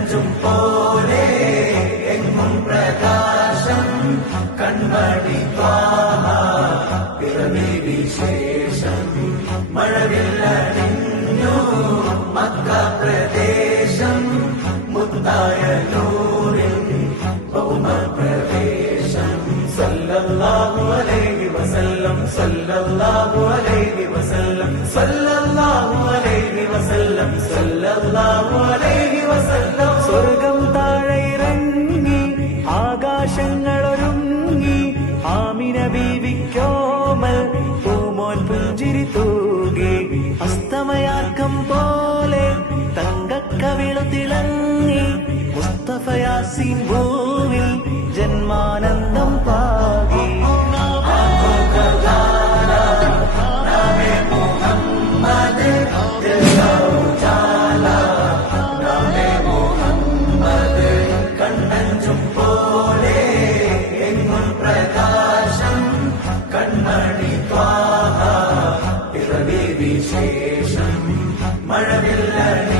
കണ്ണഞ്ചും പോലെ എങ്ങും പ്രകാശം കൺമണി ത്വാഹ പിറവി വിശേഷം മഴവില്ലണിഞ്ഞു മക്ക പ്രദേശം മുത്തായ നൂറിൻ ഭൗമപ്രവേശം സല്ലല്ലാഹു അലൈഹി വസല്ലം സല്ലല്ലാഹു അലൈഹി വസല്ലം സല്ലല്ലാഹു അലൈഹി വസല്ലം സല്ലല്ലാഹു അലൈഹി വസല്ലം സ്വർഗം താഴെ ഇറങ്ങി ആകാശങ്ങളൊരുങ്ങി ആമിന ബീവിക്കോമൽ പൂമോൻ പുഞ്ചിരി തൂകി അസ്തമയാക്കം പോലെ തങ്കക്കവിളു തിളങ്ങി മുസ്തഫ യാസീൻ ഭൂവിൽ ജന്മാനന്ദം പാകി കണ്ണഞ്ചും പോലെ എങ്ങും പ്രകാശം കൺമണി ത്വാഹ പിറവി വിശേഷം മഴവില്ലണി